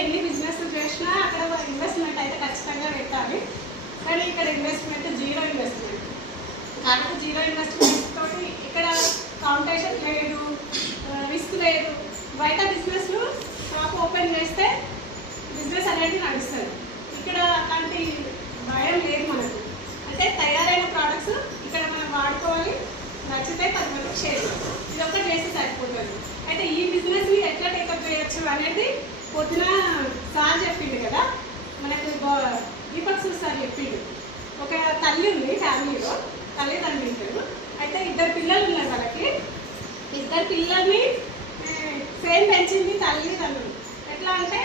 ఎన్ని బిజినెస్లు చేసినా అక్కడ ఇన్వెస్ట్మెంట్ అయితే ఖచ్చితంగా పెట్టాలి. కానీ ఇక్కడ ఇన్వెస్ట్మెంట్ జీరో ఇన్వెస్ట్మెంట్. కాబట్టి జీరో ఇన్వెస్ట్మెంట్ తోటి ఇక్కడ కాంపిటీషన్ లేదు, రిస్క్ లేదు. బయట బిజినెస్లు షాప్ ఓపెన్ చేస్తే బిజినెస్ అనేది నడుస్తుంది. ఇక్కడ అలాంటి భయం లేదు మనకు. అంటే తయారైన ప్రోడక్ట్స్ ఇక్కడ మనం వాడుకోవాలి, నచ్చితే 10 మందికి షేర్ ఇది ఒక్కటి చేస్తే సరిపోతుంది. అయితే ఈ బిజినెస్ని ఎట్లా టేకప్ చేయొచ్చు అనేది పొద్దున సార్ చెప్పిండు కదా, మనకు దీపక్ సార్ చెప్పిండు. ఒక తల్లి ఉంది ఫ్యామిలీలో, తల్లిదండ్రులు. అయితే 2 పిల్లలు ఉన్నారు. వాళ్ళకి 2 పిల్లల్ని సేమ్ పెంచింది తల్లిదండ్రులు. ఎట్లా అంటే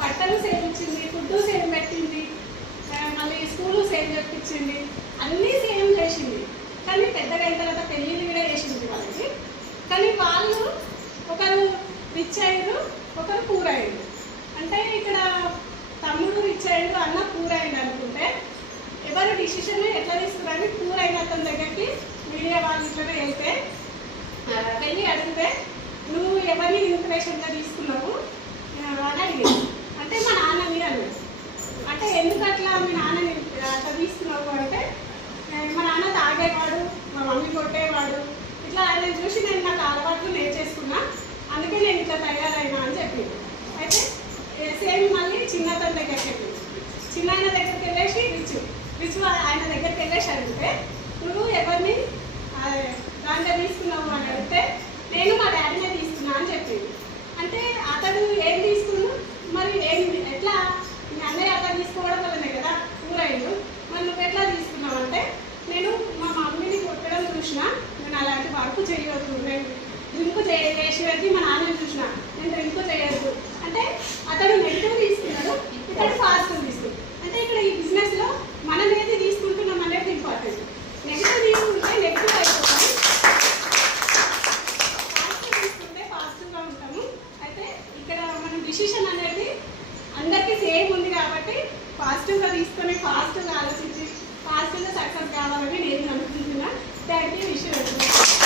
బట్టలు సేమ్ ఇచ్చింది, ఫుడ్ సేమ్ పెట్టింది, మళ్ళీ స్కూలు సేమ్ చెప్పించింది, అన్నీ సేమ్ చేసింది. కానీ పెద్దగా అయిన తర్వాత పెళ్ళిళ్ళు కూడా చేసింది వాళ్ళకి. కానీ వాళ్ళు ఒకరు రిచ్ అయ్యారు, ఒకరు పూర్ అయ్యారు. అంటే ఇక్కడ తమ్ముడు రిచ్ అయ్యాడు, అన్న పూర్ అయ్యాడు అనుకుంటే ఎవరు డిసిషన్ ఎట్లా తీసుకురాని పూర్ అయిన అతని దగ్గరికి మీడియా వాళ్ళు ఇట్లనే వెళ్తే వెళ్ళి అడిగితే నువ్వు ఎవరిని ఇన్స్పిరేషన్గా తీసుకున్నావు అని అడిగింది. అంటే మా నాన్నని అన్నాడు. అంటే ఎందుకు అట్లా మీ నాన్నని అట్లా తీసుకున్నావు అంటే మా నాన్న తాగేవాడు, మా మమ్మీ కొట్టేవాడు, ఇట్లా ఆయన చూసి నేను నాకు అలవాట్లు నేర్చేసుకున్నా, అందుకే నేను ఇట్లా తయారైనా అని చెప్పింది. అయితే సేమ్ మళ్ళీ చిన్నతన దగ్గరికి వెళ్ళింది. చిన్న ఆయన దగ్గరికి వెళ్ళేసి రిచ్ ఆయన దగ్గరికి వెళ్ళేసి అడిగితే నువ్వు ఎవరిని దాంట్లో తీసుకున్నావు అని అడిగితే నేను మా డాడీనే తీసుకున్నా అని చెప్పింది. అంటే అతడు ఏం తీసుకున్నావు మరి ఎట్లా మీ అన్నయ్య అట్లా తీసుకోవడం వల్లనే కదా ఊరైండు, మరి నువ్వు ఎట్లా తీసుకున్నావు అంటే నేను మా మమ్మీని కొట్టడం చూసినా, నేను అలాంటి వర్క్ చేయవద్దు, నేను డ్రింక్ చేసేది మా నాన్నని చూసినా, నేను డ్రింక్ చేయొద్దు అంటే అతడు నెగిటివ్ తీసుకున్నాడు, ఇతడు పాజిటివ్ తీసుకున్నాడు. అంటే ఇక్కడ ఈ బిజినెస్లో మనం ఏది తీసుకుంటున్నాం అనేది ఇంపార్టెంట్. నెగిటివ్ తీసుకుంటే నెగిటివ్ అయిపోతుంది, పాజిటివ్ తీసుకుంటే పాజిటివ్గా ఉంటాము. అయితే ఇక్కడ మనం డిసిషన్ అనేది అందరికీ సేమ్ ఉంది కాబట్టి పాజిటివ్గా తీసుకొని పాజిటివ్గా ఆలోచించి పాజిటివ్గా సక్సెస్ కావాలని నేను అనుకుంటున్నా. Thank you. విషయం